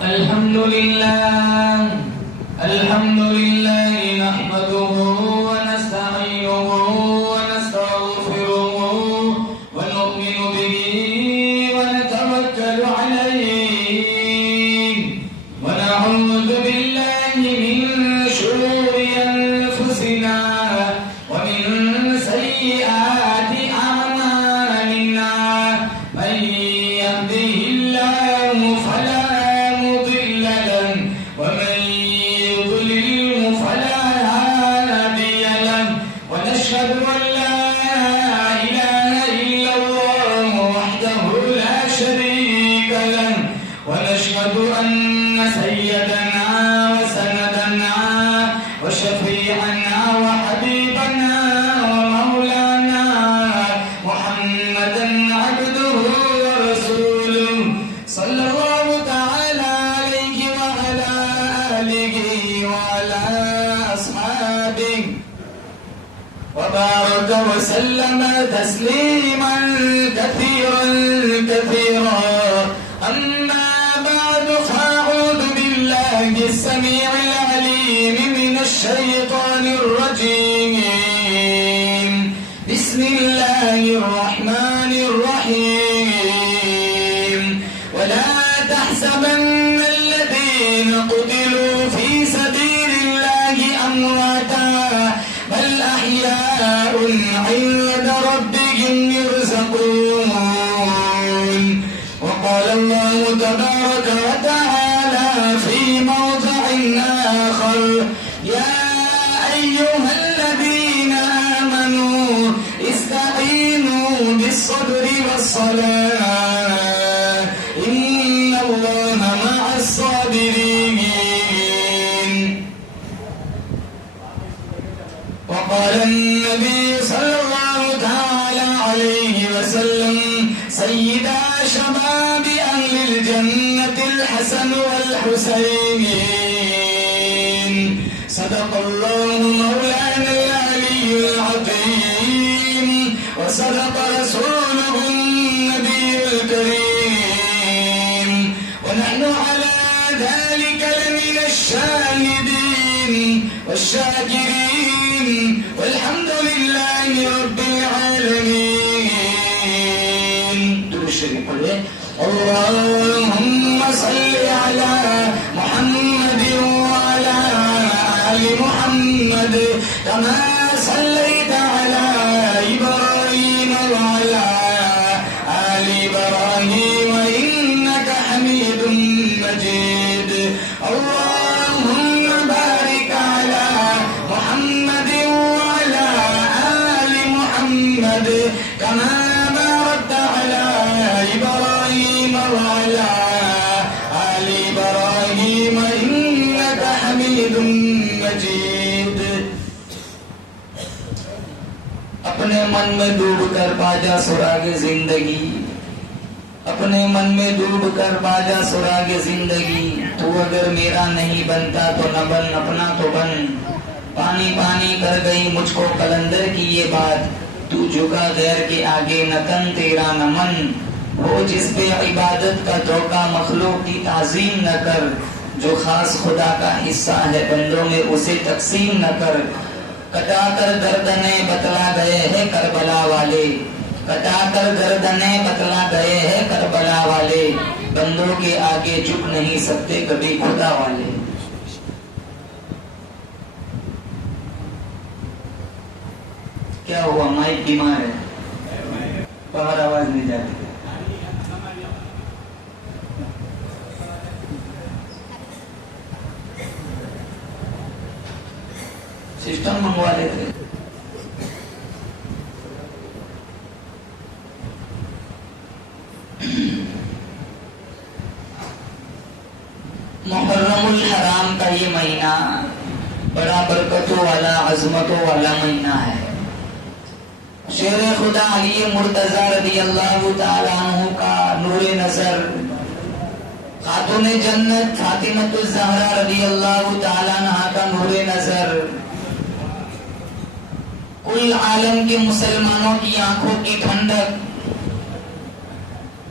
الحمد لله نحمده ونستعينه ونستغفره ونؤمن به ونتوكل عليه ونعوذ بالله من شرور أنفسنا ومن سيئات أعمالنا من يهده الله فلا مضل له ومن يضلل فلا هادي له ونشهد أن لا إله إلا الله وحده لا شريك له ونشهد أن سيدنا وسندنا وشفيعنا وحبيبنا ومولانا محمدا عبده ورسوله صلى الله تعالى عليه وعلى آله وعلى أصحابه وبارك وسلم تسليما كثيرا كثيرا أما بعد فأعوذ بالله السميع العليم من الشيطان الرجيم بسم الله الرحمن الرحيم ولا تحسبن الذين قتلوا في سبيل الله أمواتا بل أحياء عند ربهم يرزقون وقال الله تبارك وتعالى في موضع آخر يا أيها الذين آمنوا استعينوا بالصبر والصلاة إن الله مع الصابرين وقال النبي صلى الله تعالى عليه وسلم سيدا شباب أهل الجنة الحسن والحسين صدق الله مولانا العلي العظيم وصدق رسوله النبي الكريم ونحن على ذلك لمن الشاهدين والشاكرين والحمد لله رب العالمين. درود شریف پڑھیں. اللهم صل على محمد وعلى آل محمد كما صليت على إبراهيم وعلى آل إبراهيم إنك حميد مجيد. اللهم بارك على محمد وعلى آل محمد كما باركت على إبراهيم وعلى آل إبراهيم إنك حميد مجيد. اپنے من میں ڈوب کر باجا سراغ زندگی اپنے من میں ڈوب کر باجا سراغ زندگی تو اگر میرا نہیں بنتا تو نہ بن اپنا تو بن. پانی پانی کر گئی مجھ کو قلندر کی یہ بات تو جھکا غیر کے آگے نہ تن تیرا نہ من. وہ جس پہ عبادت کا دھوکہ مخلوق کی تعظیم نہ کر. جو خاص خدا کا حصہ ہے بندوں میں اسے تقسیم نہ کر. کٹا کر گردنیں بتلا گئے ہیں کربلا والے کٹا کر گردنیں بتلا گئے ہیں کربلا والے. بندوں کے آگے جھک نہیں سکتے کبھی خدا والے. کیا ہوا مائک بیمار ہے باہر آواز نہیں جاتی. سسٹم منگوا لیتے. محرم الحرام کا یہ مہینہ بڑا برکتوں والا عظمتوں والا مہینہ ہے. شیر خدا علی مرتضی رضی اللہ تعالیٰ عنہ کا نور نظر خاتون جنت فاطمۃ الزہرا رضی اللہ تعالیٰ عنہ کا نور نظر کل عالم کے مسلمانوں کی آنکھوں کی ٹھنڈک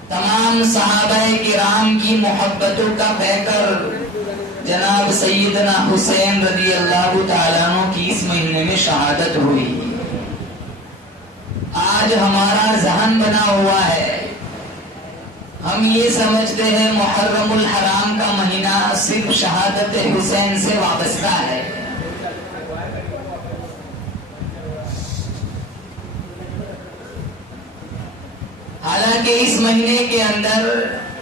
تمام صحابہ کرام کی محبتوں کا پیکر جناب سیدنا حسین رضی اللہ تعالیٰ عنہ کی اس مہینے میں شہادت ہوئی. آج ہمارا ذہن بنا ہوا ہے، ہم یہ سمجھتے ہیں محرم الحرام کا مہینہ صرف شہادت حسین سے وابستہ ہے. حالانکہ اس مہینے کے اندر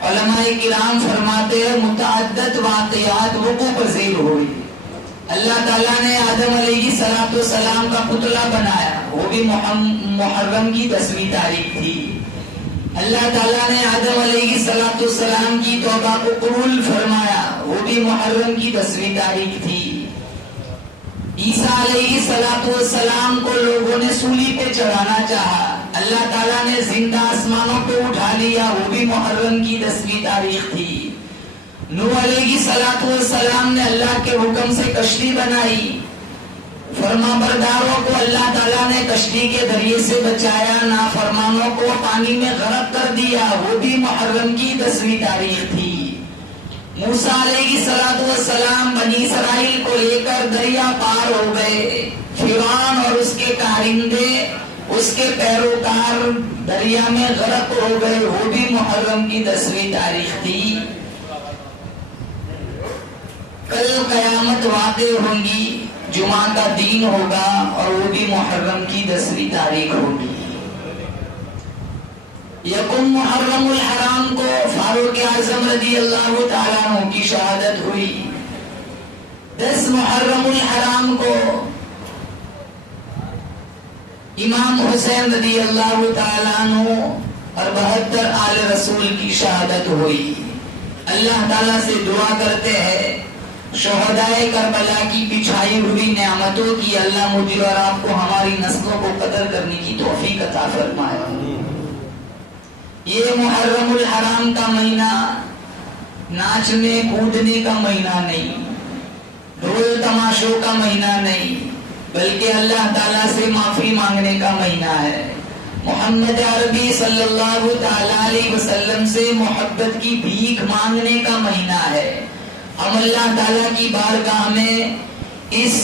علماء کرام فرماتے ہیں متعدد واقعات وقوع پذیر ہوئی. اللہ تعالیٰ نے آدم علیہ السلام کا پتلا بنایا، وہ بھی محرم کی 10ویں تاریخ تھی. اللہ تعالیٰ نے آدم علیہ السلام کی توبہ کو قبول فرمایا، وہ بھی محرم کی 10ویں تاریخ تھی. عیسیٰ علیہ السلام کو لوگوں نے سولی پہ چڑھانا چاہا، اللہ تعالیٰ نے زندہ آسمانوں پہ اٹھا لیا، وہ بھی محرم کی 10ویں تاریخ تھی. نوح علیہ السلام نے اللہ کے حکم سے کشتی بنائی، فرما برداروں کو اللہ تعالیٰ نے کشتی کے ذریعے سے بچایا، نافرمانوں کو پانی میں غرق کر دیا، وہ بھی محرم کی 10ویں تاریخ تھی. موسیٰ علیہ السلام بنی اسرائیل کو لے کر دریا پار ہو گئے، فرعون اور اس کے کارندے، اس کے پیروکار دریا میں غرق ہو گئے، وہ بھی محرم کی 10ویں تاریخ تھی. کل قیامت واقع ہوں گی، جمعہ کا دن ہوگا اور وہ بھی محرم کی 10ویں تاریخ ہوگی. یکم محرم الحرام کو فاروق اعظم رضی اللہ تعالیٰ عنہ کی شہادت ہوئی. 10 محرم الحرام کو امام حسین رضی اللہ تعالیٰ عنہ اور 72 آل رسول کی شہادت ہوئی. اللہ تعالیٰ سے دعا کرتے ہیں شہدائے کربلا کی بچھائی ہوئی نعمتوں کی اللہ مجھے اور آپ کو ہماری نسلوں کو قدر کرنے کی توفیق عطا فرمائے. یہ محرم الحرام کا مہینہ ناچنے کودنے کا مہینہ نہیں، ڈھول تماشوں کا مہینہ نہیں، بلکہ اللہ تعالیٰ سے معافی مانگنے کا مہینہ ہے. محمد عربی صلی اللہ تعالیٰ علیہ وسلم سے محبت کی بھیک مانگنے کا مہینہ ہے. ہم اللہ تعالیٰ کی بارگاہ میں اس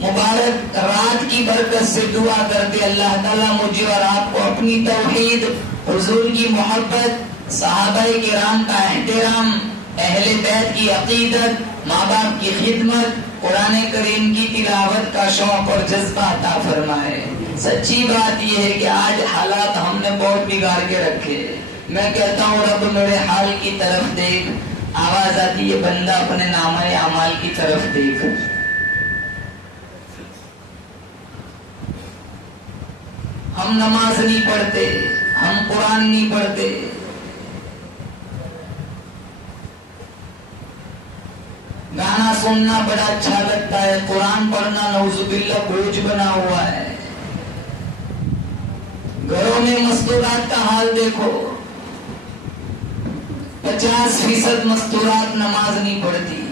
مبارک رات کی برکت سے دعا کرتے اللہ تعالیٰ مجھے اور آپ کو اپنی توحید، حضور کی محبت، صحابہ کرام کا احترام، اہل بیت کی عقیدت، ماں باپ کی خدمت، قرآن کریم کی تلاوت کا شوق اور جذبہ عطا فرمائے. سچی بات یہ ہے کہ آج حالات ہم نے بہت بگاڑ کے رکھے. میں کہتا ہوں رب میرے حال کی طرف دیکھ، آواز آتی ہے بندہ اپنے نامہ اعمال کی طرف دیکھ. ہم نماز نہیں پڑھتے، ہم قرآن نہیں پڑھتے، گانا سننا بڑا اچھا لگتا ہے، قرآن پڑھنا نعوذ باللہ بوجھ بنا ہوا ہے. گھروں میں مستورات کا حال دیکھو، 50% مستورات نماز نہیں پڑھتی.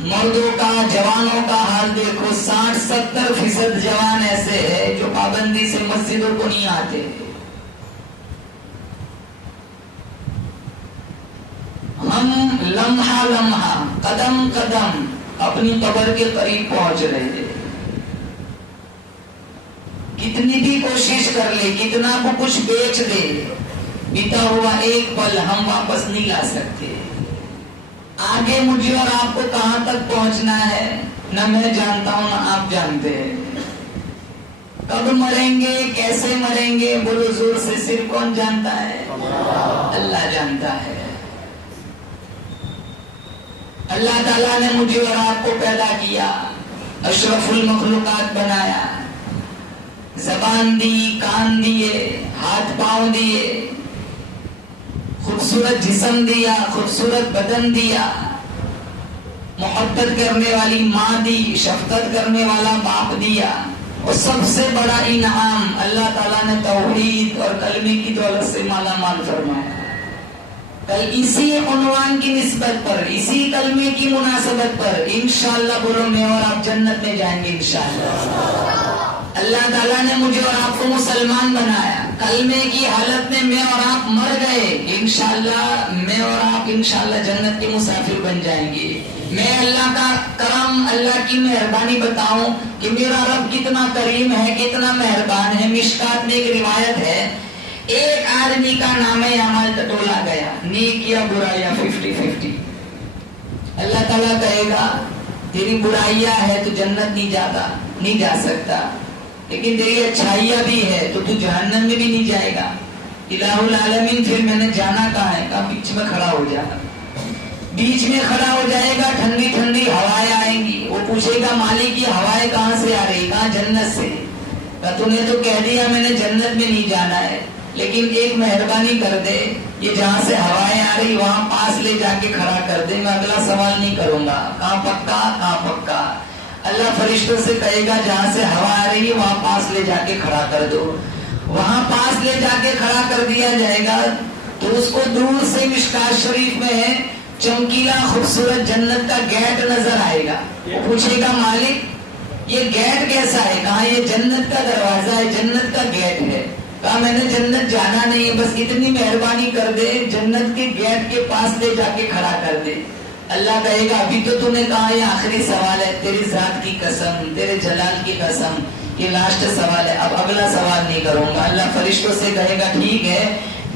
مردوں کا، جوانوں کا حال دیکھو، 60-70% جوان ایسے ہیں جو پابندی سے مسجدوں کو نہیں آتے. ہم لمحہ لمحہ، قدم قدم اپنی قبر کے قریب پہنچ رہے ہیں. کتنی بھی کوشش کر لے، کتنا کو کچھ بیچ دے، بیتا ہوا ایک پل ہم واپس نہیں لا سکتے. آگے مجھے اور آپ کو کہاں تک پہنچنا ہے نہ میں جانتا ہوں نہ آپ جانتے ہیں. کب مریں گے، کیسے مریں گے، بولو زور سے، صرف کون جانتا ہے؟ اللہ جانتا ہے. اللہ تعالیٰ نے مجھے اور آپ کو پیدا کیا، اشرف المخلوقات بنایا، زبان دی، کان دیے، ہاتھ پاؤں دیے، خوبصورت جسم دیا، خوبصورت بدن دیا، محبت کرنے والی ماں دی، شفقت کرنے والا باپ دیا، اور سب سے بڑا انعام اللہ تعالیٰ نے توحید اور کلمے کی دولت سے مالا مال فرمایا. کل اسی عنوان کی نسبت پر، اسی کلمے کی مناسبت پر انشاءاللہ بولو میں اور آپ جنت میں جائیں گے انشاءاللہ. اللہ تعالیٰ نے مجھے اور آپ کو مسلمان بنایا، کلمے کی حالت میں میں اور آپ مر گئے، انشاءاللہ میں اور آپ انشاءاللہ جنت کے مسافر بن جائیں گے۔ میں اللہ کا کرم، اللہ کی مہربانی بتاؤں کہ میرا رب کتنا کریم ہے، کتنا مہربان ہے۔ مشکات میں ایک روایت ہے، ایک آدمی کا نام اعمال ٹٹولا گیا، نیک یا برا یا 50-50۔ اللہ تعالیٰ کہے گا تیری برائیاں ہے تو جنت نہیں جا سکتا، لیکن تیری اچھائیاں بھی ہے تو تو جہنم میں بھی نہیں جائے گا۔ الہ العالمین پھر میں نے جانا کہاں ہے؟ کہا بیچ میں کھڑا ہو جا۔ بیچ میں کھڑا ہو جائے گا، ٹھنڈی ٹھنڈی ہوائیں آئیں گی، وہ پوچھے گا مالک کی ہوائیں کہاں سے آ رہی؟ کہاں جنت سے۔ تو نے تو کہہ دیا میں نے جنت میں نہیں جانا ہے، لیکن ایک مہربانی کر دے، یہ جہاں سے ہوائیں آ رہی وہاں پاس لے جا کے کھڑا کر دے، میں اگلا سوال نہیں کروں گا۔ کہاں پکا؟ کہاں پکا؟ اللہ فرشتوں سے کہے گا جہاں سے ہوا آ رہی ہے وہاں پاس لے جا کے کھڑا کر دو۔ وہاں پاس لے جا کے کھڑا کر دیا جائے گا تو اس کو دور سے مشکات شریف میں ہے چمکیلا خوبصورت جنت کا گیٹ نظر آئے گا۔ وہ پوچھے گا مالک یہ گیٹ کیسا ہے؟ کہا یہ جنت کا دروازہ ہے، جنت کا گیٹ ہے۔ کہا میں نے جنت جانا نہیں ہے، بس اتنی مہربانی کر دے جنت کے گیٹ کے پاس لے جا کے کھڑا کر دے۔ اللہ کہے گا ابھی تو نے کہا یہ آخری سوال ہے، تیری ذات کی قسم، تیرے جلال کی قسم، یہ لاسٹ سوال ہے، اب اگلا سوال نہیں کروں گا۔ اللہ فرشتوں سے کہے گا ٹھیک ہے،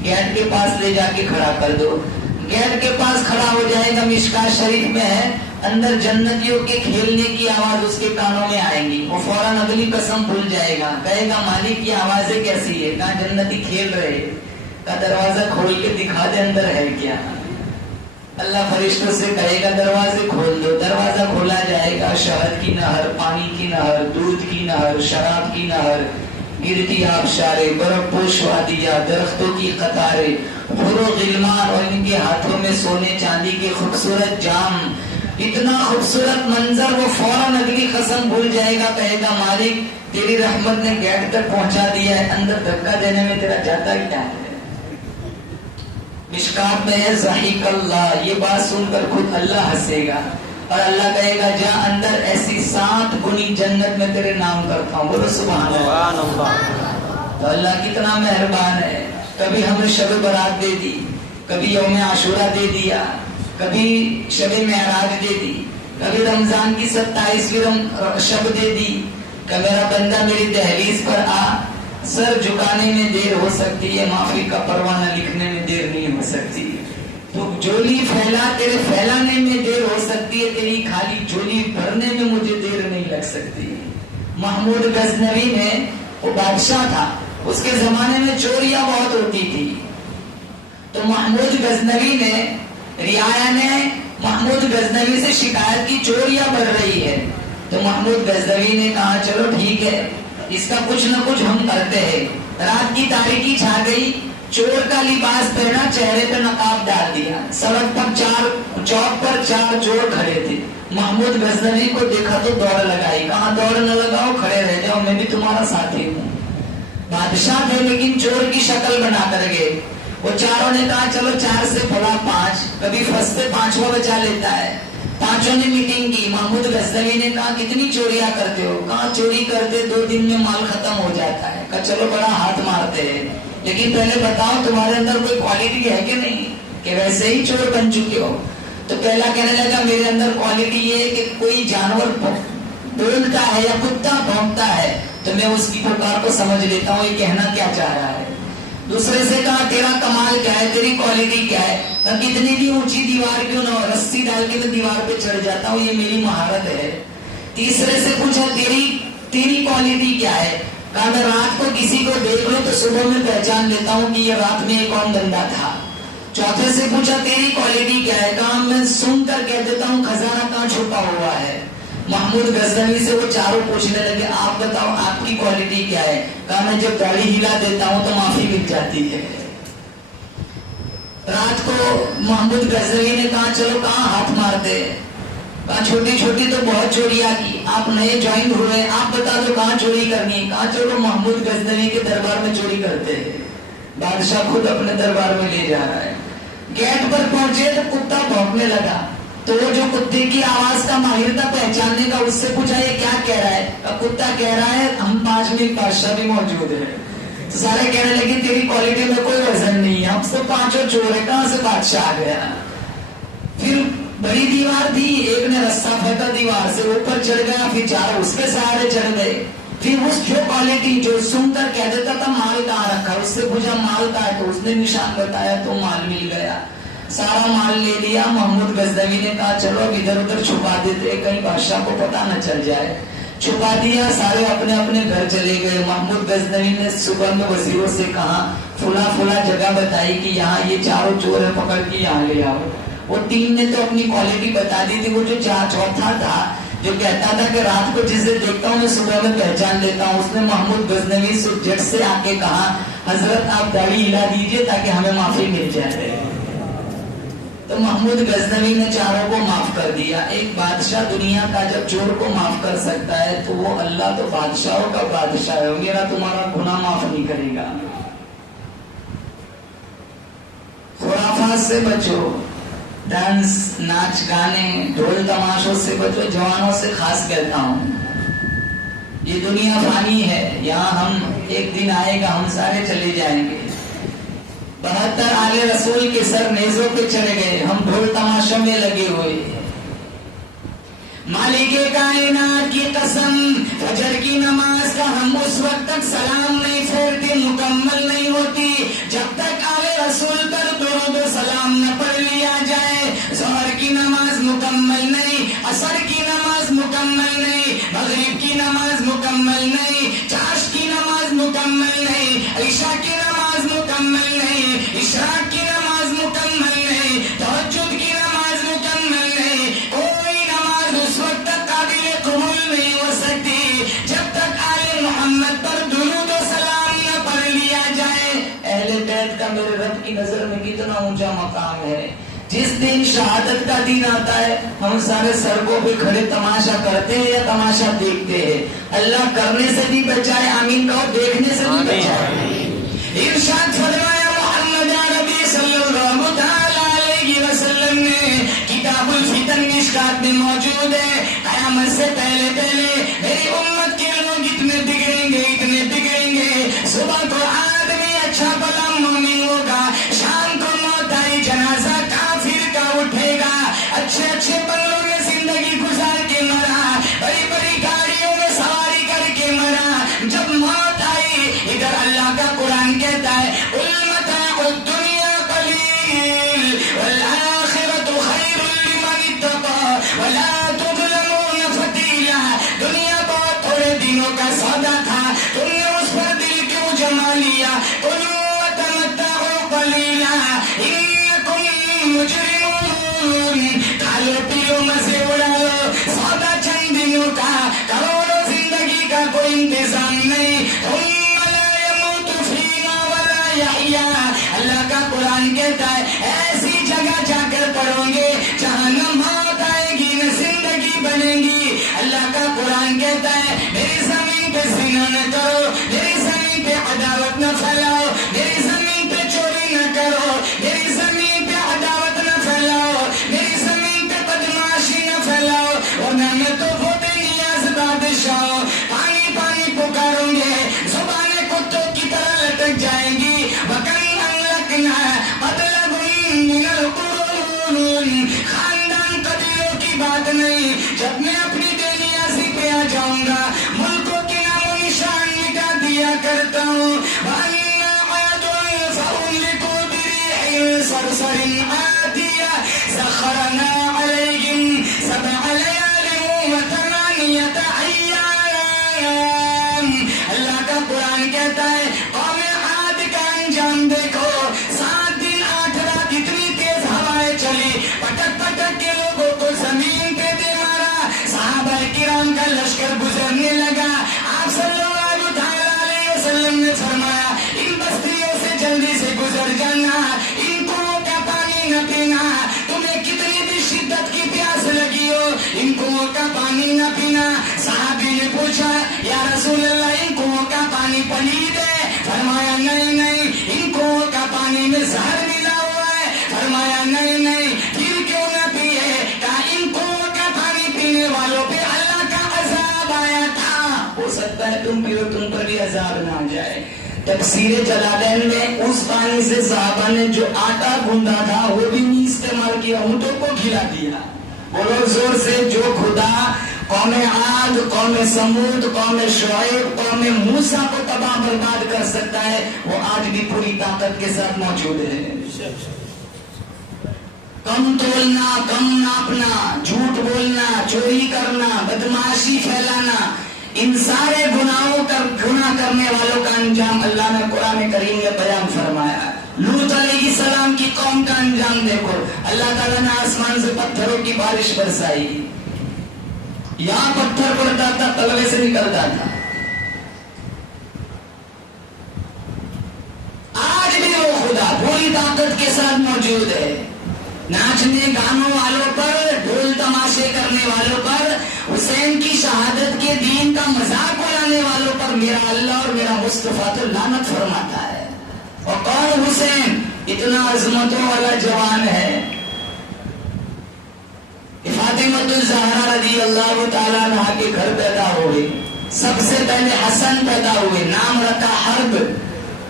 گیٹ کے پاس لے جا کے کھڑا کر دو۔ گیٹ کے پاس کھڑا ہو جائے گا، مشکات شریف میں ہے اندر جنتیوں کے کھیلنے کی آواز اس کے کانوں میں آئیں گی، وہ فوراً اگلی قسم بھول جائے گا، کہے گا مالک یہ آوازیں کیسی ہے؟ کہاں جنتی کھیل رہے، کا دروازہ کھول کے دکھا دے اندر ہے کیا۔ اللہ فرشتوں سے کہے گا دروازے کھول دو، دروازہ کھولا جائے گا، شہد کی نہر، پانی کی نہر، دودھ کی نہر، شراب کی نہر، گرتی آبشاریں، برف پوش وادیاں، درختوں کی قطاریں، حور و غلمان اور ان کے ہاتھوں میں سونے چاندی کے خوبصورت جام، اتنا خوبصورت منظر وہ فوراً اگلی قسم بھول جائے گا، کہے گا مالک تیری رحمت نے گیٹ تک پہنچا دیا ہے، اندر دھکا دینے میں تیرا جاتا کیا ہے۔ مشکات میں ہے ضحک اللہ، یہ بات سن کر خود اللہ ہنسے گا اور اللہ کہے گا جا اندر ایسی 7 گنی جنت میں تیرے نام کرتا ہوں، بولو سبحان اللہ۔ تو اللہ کتنا مہربان ہے، کبھی ہمیں شب برات دے دی، کبھی یوم عاشورہ دے دیا، کبھی شب معراج دے دی، کبھی رمضان کی 27ویں شب دے دی کہ میرا بندہ میری دہلیز پر آ، سر جھکانے میں دیر ہو سکتی ہے، معافی کا پروانہ لکھنے میں دیر نہیں ہو سکتی، تو جولی پھیلا تیرے پھیلانے میں دیر ہو سکتی ہے، تیری خالی جولی بھرنے میں مجھے دیر نہیں لگ سکتی۔ محمود غزنوی نے، وہ بادشاہ تھا، اس کے زمانے میں چوریاں بہت ہوتی تھی، تو محمود غزنوی نے، رعایا نے محمود غزنوی سے شکایت کی چوریاں بڑھ رہی ہے، تو محمود غزنوی نے کہا چلو ٹھیک ہے اس کا کچھ نہ کچھ ہم کرتے ہیں۔ رات کی تاریکی چھا گئی، چور کا لباس پہنا، چہرے پہ نقاب ڈال دیا، سڑک پر چوک پر 4 چور کھڑے تھے، محمود غزنوی کو دیکھا تو دوڑ لگائی، کہاں دوڑ نہ لگاؤ، کھڑے رہ جاؤ، میں بھی تمہارا ساتھی ہوں۔ بادشاہ تھے لیکن چور کی شکل بنا کر گئے، وہ چاروں نے کہا چلو 4 سے بڑا 5، کبھی پھنستے 5واں بچا لیتا ہے۔ 5 نے میٹنگ کی، محمود غزنوی نے کہا کتنی چوریاں کرتے ہو؟ کہا چوری کرتے 2 دن میں مال ختم ہو جاتا ہے، کہا چلو بڑا ہاتھ مارتے ہیں، لیکن پہلے بتاؤ تمہارے اندر کوئی کوالٹی ہے کہ نہیں کہ ویسے ہی چور بن چکے ہو؟ تو پہلا کہنے لگا میرے اندر کوالٹی یہ ہے کہ کوئی جانور بولتا ہے یا کتا بھونکتا ہے تو میں اس کی پکار کو سمجھ لیتا ہوں یہ کہنا کیا چاہ رہا ہے۔ دوسرے سے کہا تیرا کمال کیا ہے، تیری کوالٹی کیا ہے؟ کتنی بھی اونچی دیوار کیوں نہ ہو، رسی ڈال کے میں دیوار پہ چڑھ جاتا ہوں، یہ میری مہارت ہے۔ تیسرے سے پوچھا تیری کوالٹی کیا ہے؟ کہا میں رات کو کسی کو دیکھ لوں تو صبح میں پہچان لیتا ہوں کہ یہ رات میں ایک کون بندہ تھا۔ چوتھے سے پوچھا تیری کوالٹی کیا ہے؟ کہا میں سن کر کہہ دیتا ہوں خزانہ کہاں چھپا ہوا ہے۔ محمود غزنوی سے وہ چاروں پوچھنے لگے آپ بتاؤ آپ کی کوالٹی کیا ہے؟ کہا میں جب داڑھی ہلا دیتا ہوں تو معافی مل جاتی ہے۔ رات کو محمود غزنوی نے کہا چلو کہاں ہاتھ مارتے؟ کہا چھوٹی چھوٹی تو بہت چوریاں کی، آپ نئے جوائن ہوئے، آپ بتا دو کہاں چوری کرنی ہے؟ کہا چلو محمود غزنوی کے دربار میں چوری کرتے ہیں۔ بادشاہ خود اپنے دربار میں لے جا رہا ہے، گیٹ پر پہنچے تو کتا بھونکنے لگا، تو وہ جو کتے کی آواز کا ماہر تھا پہچاننے کا، اس سے پوچھا یہ کیا کہہ رہا ہے؟ اب کتا کہہ رہا ہے ہم 5 میں بادشاہ بھی موجود ہے. تو سارے کہنے لگے تیری کوالٹی میں کوئی وزن نہیں ہے، ہم تو 5 چور ہے، کہاں سے بادشاہ آ گیا؟ پھر بڑی دیوار تھی، ایک نے رسہ پھینکا دیوار سے، اوپر چڑھ گیا، پھر 4 اس کے سہارے چڑھ گئے. پھر اس جو کوالٹی جو سن کر کہہ دیتا تھا مال کہاں رکھا، اس سے پوچھا مال کہاں ہے، تو اس نے نشان بتایا تو مال مل گیا. سارا مال لے لیا. محمود غزنوی نے کہا چلو اب ادھر ادھر چھپا دیتے کہیں بادشاہ کو پتہ نہ چل جائے. چھپا دیا، سارے اپنے اپنے گھر چلے گئے. محمود غزنوی نے صبح میں وزیروں سے کہا فلاں فلاں جگہ بتائی کہ یہاں یہ 4 چور ہے، پکڑ کے یہاں لے آؤ. وہ 3 نے تو اپنی کوالٹی بتا دی تھی. وہ جو چوتھا تھا جو کہتا تھا کہ رات کو جسے دیکھتا ہوں میں صبح میں پہچان لیتا ہوں، اس نے محمود غزنوی سے جٹ سے آ کے کہا حضرت آپ داڑھی ہلا دیجئے تاکہ ہمیں معافی مل جائے. تو محمود غزنوی نے 4 کو معاف کر دیا. ایک بادشاہ دنیا کا جب چور کو معاف کر سکتا ہے تو وہ اللہ تو بادشاہوں کا بادشاہ ہے، میرا تمہارا گناہ معاف نہیں کرے گا. خرافات سے بچو، ڈانس ناچ گانے ڈھول تماشوں سے بچو. جوانوں سے خاص کہتا ہوں یہ دنیا فانی ہے، یہاں ہم ایک دن آئے گا ہم سارے چلے جائیں گے. 72 آل رسول کے سر نیزوں پہ چڑھ گئے، ہم ڈھول تماشوں میں لگے ہوئے. مالک کائنات کی قسم فجر کی نماز کا ہم اس وقت تک سلام نہیں پھیرتے، مکمل نہیں ہوتی جب تک آل رسول پر درود و سلام نہ پڑھ لیا جائے. ظہر کی نماز مکمل نہیں، عصر کی نماز مکمل نہیں، مغرب کی نماز مکمل نہیں، چاشت کی نماز مکمل نہیں، عشاء کی نماز مکمل نہیں، اشراق کی نماز مکمل نہیں، تہجد کی نماز مکمل نہیں. کوئی نماز اس وقت تک قابل قبول نہیں ہو سکتی جب تک آل محمد پر درود و سلام نہ پڑھ لیا جائے. اہل بیت کا میرے رب کی نظر میں کتنا اونچا مقام ہے. جس دن شہادت کا دن آتا ہے ہم سارے سڑکوں پہ کھڑے تماشا کرتے ہیں یا تماشا دیکھتے ہیں. اللہ کرنے سے بھی بچائے، آمین کہو، دیکھنے سے بھی بچائے. ارشاد فرمایا محمد عربی صلی اللہ تعالی علیہ وسلم نے، کتاب الفتن مشکات میں موجود ہے، قیامت سے پہلے پہلے میری امت کے لوگ اتنے بگڑیں گے، اتنے بگڑیں گے. صبح کو آدمی اچھا بلا مومن ہوگا، شام کو موت آئی جنازہ کافر کا اٹھے گا. اچھے اچھے بنگلوں میں زندگی گزار کے مرا، بڑی بڑی گاڑیوں میں سواری کر کے مرا. جب موت آئی ادھر اللہ کا قرآن کہتا ہے المتاع الدنیا قلیل والآخرۃ خیر لمن اتقى ولا تظلمون فتیلا. دنیا بہت تھوڑے دنوں کا سودا تھا، تم نے اس پر دل کیوں جما لیا؟ کلوا وتمتعوا قلیلا انکم مجرمون. کھالو پیو مزے اڑاؤ، سودا چند دنوں کا، کروڑوں زندگی کا کوئی انتظام نہیں. اللہ کا قرآن کہتا ہے ایسی جگہ جا کر پڑھو گے جہاں نہ موت آئے گی نہ زندگی بنے گی. اللہ کا قرآن کہتا ہے میری زمین پہ زنا نہ کرو، میری زمین پہ عداوت نہ پھیلاؤ، میری زمین پہ چوری نہ کرو، میری زمین پہ عداوت نہ پھیلاؤ، میری زمین پہ بدماشی نہ پھیلاؤ، ورنہ میں تو وہ بے نیاز بادشاہ پانی پانی پکاروں گے، زبانیں کتوں کی طرح لٹک جائیں گی. خاندان قبیلوں کی بات نہیں، جب میں اپنی بے نیازی پہ آ جاؤں گا ملکوں کے نام و نشان مٹا دیا کرتا ہوں. صرصر عاتیہ سخرنا علیہم 7 لیال و8 ایام. اللہ کا قرآن کہتا ہے قوم عاد کا انجام دیکھو، 7 دن 8 رات اتنی تیز ہوائیں چلی، پٹک پٹک کے لوگوں کو زمین پہ دے مارا. صحابہ کرام کا لشکر گزرنے لگا. آپ صلی اللہ علیہ وسلم نے فرمایا ان بستیوں سے جلدی سے گزر جانا، ان کنووں کا پانی نہ پینا. تمہیں کتنی بھی شدت کی پیاس لگی ہو ان کنووں کا پانی نہ پینا. صحابی نے پوچھا یا رسول اللہ ان کنووں کا پانی پلید ہے؟ فرمایا نہیں نہیں، ان کنووں کا پانی میں زہر ملا ہوا ہے. فرمایا نہیں نہیں، پھر کیوں نہ پیے؟ کہا ہوتا ہے تم پیو تم پر بھی عذاب نہ آ جائے. تفسیر جلالین میں اس پانی سے صحابہ نے جو آٹا گوندا تھا وہ بھی نہیں استعمال کیا, اونٹوں کو کھلا دیا. بولو زور سے, جو خدا قوم عاد, قوم سمود, قوم شعیب, قوم موسیٰ کو تباہ برباد کر سکتا ہے وہ آج بھی پوری طاقت کے ساتھ موجود ہے. کم تولنا, کم ناپنا, جھوٹ بولنا, چوری کرنا, بدمعاشی پھیلانا, ان سارے گناہ کرنے والوں کا انجام اللہ نے قرآن کریم میں بیان فرمایا. لوط علیہ السلام کی قوم کا انجام دیکھو, اللہ تعالیٰ نے آسمان سے پتھروں کی بارش برسائی, یہاں پتھر پڑتا تھا تلوے سے نکلتا تھا. آج بھی وہ خدا پوری طاقت کے ساتھ موجود ہے. ناچنے گانوں والوں پر, ڈھول تماشے کرنے والوں پر, حسین کی شہادت کے دین کا مذاق اڑانے والوں پر میرا اللہ اور میرا مصطفیٰ تو لعنت فرماتا ہے. اور کون حسین اتنا عظمتوں والا جوان ہے. فاطمۃ الزہرا رضی اللہ تعالیٰ عنہ کے گھر پیدا ہوئے, سب سے پہلے حسن پیدا ہوئے, نام رکھا حرب.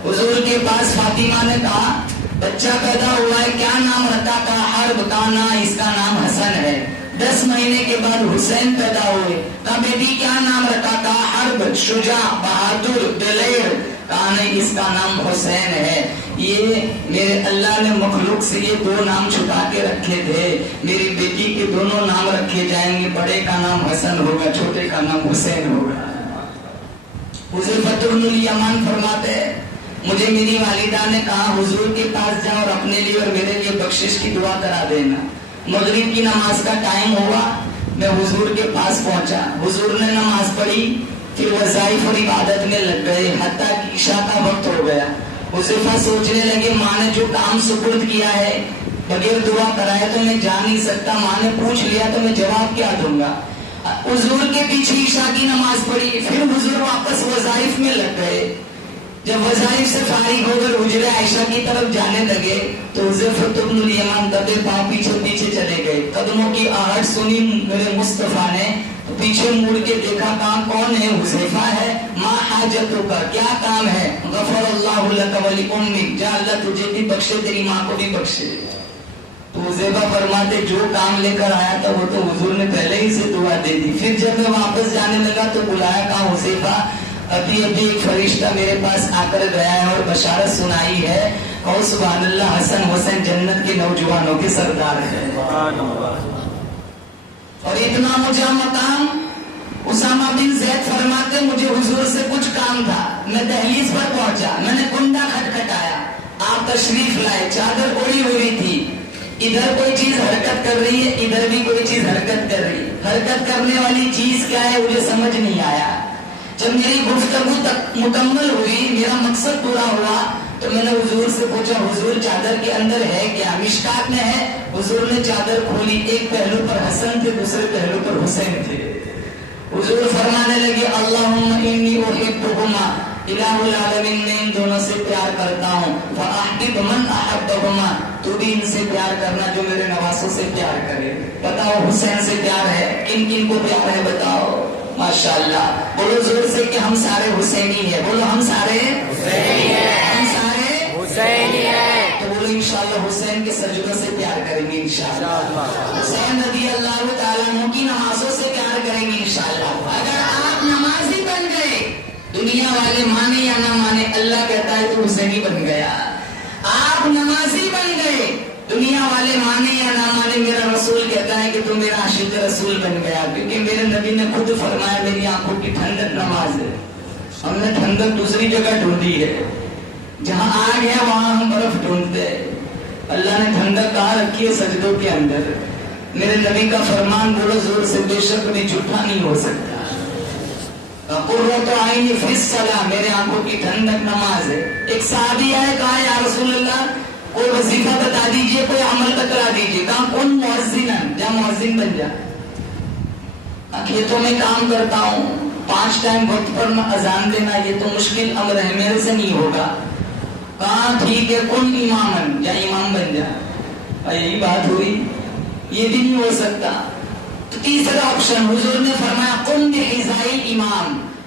حضور کے پاس فاطمہ نے کہا بچہ پیدا ہوا ہے کیا نام رکھا؟ کہا حرب. کہا نا اس کا نام حسن ہے. 10 مہینے کے بعد حسین پیدا ہوئے. کہا بیٹی کیا نام رکھا؟ کہا حرب, شجاع, بہادر, دلیر. کہا نہیں اس کا نام حسین ہے. یہ میرے اللہ نے مخلوق سے یہ 2 نام چھپا کے رکھے تھے, میری بیٹی کے دونوں نام رکھے جائیں گے, بڑے کا نام حسن ہوگا, چھوٹے کا نام حسین ہوگا. حذیفہ بن الیمان فرماتے ہیں مجھے میری والدہ نے کہا حضور کے پاس جاؤ اور اپنے لیے اور میرے لیے بخشش کی دعا کرا دینا. مغرب کی نماز کا ٹائم ہوا, میں حضور کے پاس پہنچا, حضور نے نماز پڑھی, پھر وظائف اور عبادت میں لگ گئے حتیٰ کہ عشاء کا وقت ہو گیا. حذیفہ سوچنے لگے ماں نے جو کام سپرد کیا ہے بغیر دعا کرائے تو میں جا نہیں سکتا, ماں نے پوچھ لیا تو میں جواب کیا دوں گا. حضور کے پیچھے عشاء کی نماز پڑھی, پھر حضور واپس وظائف میں لگ گئے. جب وظائف سے فارغ ہو کر حجرہ عائشہ کی طرف جانے لگے تو حذیفہ بن الیمان دبے پاؤں پیچھے پیچھے چلے گئے. قدموں کی آہٹ سنی میرے مصطفیٰ نے تو پیچھے مڑ کے دیکھا, کہاں کون ہے؟ حذیفہ ہے. ما حاجتک, کیا کام ہے؟ غفر اللہ لک ولأمک, جا اللہ تجھے بھی بخشے تیری ماں کو بھی بخشے. تو حذیفہ فرماتے جو کام لے کر آیا تھا وہ تو حضور نے پہلے ہی سے دعا دے دی. پھر جب میں واپس جانے لگا تو بلایا, کہا حذیفہ ابھی ایک فرشتہ میرے پاس آ کر گیا ہے اور بشارت سنائی ہے, اور سبحان اللہ حسن حسین جنت کے نوجوانوں کے سردار ہے. اور اتنا مجھے مقام. اسامہ بن زید فرماتے مجھے حضور سے کچھ کام تھا, میں دہلیز پر پہنچا, میں نے کنڈا کھٹکھٹایا, آپ تشریف لائے, چادر اوڑھی ہوئی تھی, ادھر کوئی چیز حرکت کر رہی ہے, ادھر بھی کوئی چیز حرکت کر رہی ہے. حرکت کرنے والی چیز کیا ہے مجھے سمجھ نہیں آیا. جب میری گفتگو تک مکمل ہوئی, میرا مقصد پورا ہوا, تو میں نے حضور سے پوچھا حضور چادر کے اندر ہے کیا؟ مشکات میں ہے. حضور نے چادر کھولی, ایک پہلو پر حسن تھے, دوسرے پہلو پر حسین تھے. حضور فرمانے لگے اللہم انی احبہما, الہ العالمین میں ان دونوں سے پیار کرتا ہوں, فاحبب من احبہما, تو بھی ان سے پیار کرنا جو میرے نواسوں سے پیار کرے. بتاؤ حسین سے پیار ہے, کن کن کو پیار ہے بتاؤ؟ ماشاءاللہ. بولو زور سے کہ ہم سارے حسینی ہیں. بولو ہم سارے حسینی ہیں, ہم سارے حسینی ہیں. تو بولو انشاءاللہ حسین کے سجدوں سے پیار کریں گے انشاءاللہ. حسین رضی اللہ تعالیٰ عنہ کی نمازوں سے پیار کریں گے انشاءاللہ. اگر آپ نمازی بن گئے, دنیا والے مانے یا نہ مانے, اللہ کہتا ہے تو حسینی بن گیا. آپ نمازی بن گئے, دنیا والے مانے یا نہ مانے, میرا رسول کہتا ہے کہ تو میرا عاشق رسول بن گیا. کیونکہ میرے نبی نے خود فرمایا میری آنکھوں کی ٹھنڈک نماز ہے. ہم نے ٹھنڈک دوسری جگہ ڈھونڈی ہے, جہاں آگ ہے وہاں ہم برف ڈھونڈتے ہیں. اللہ نے ٹھنڈک کہاں رکھی ہے سجدوں کے اندر. میرے نبی کا فرمان بولو زور سے, بے شک بھی جھوٹا نہیں ہو سکتا. قرۃ عینی فی الصلاۃ, میرے آنکھوں کی ٹھنڈک نماز ہے. ایک صحابی آئے, کہا یا رسول اللہ کوئی وظیفہ بتا دیجئے, کوئی عمل بتلا دیجئے. کہا کن مؤذن, جا مؤذن بن جا. کھیتوں میں کام کرتا ہوں, 5 ٹائم وقت پر اذان دینا یہ تو مشکل امر ہے, میرے سے نہیں ہوگا. کہا ٹھیک ہے کن امامن, یا امام بن جا. یہی بات ہوئی, یہ بھی نہیں ہو سکتا. تو تیسرا آپشن حضور نے فرمایا کن بحذاء امام,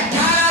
18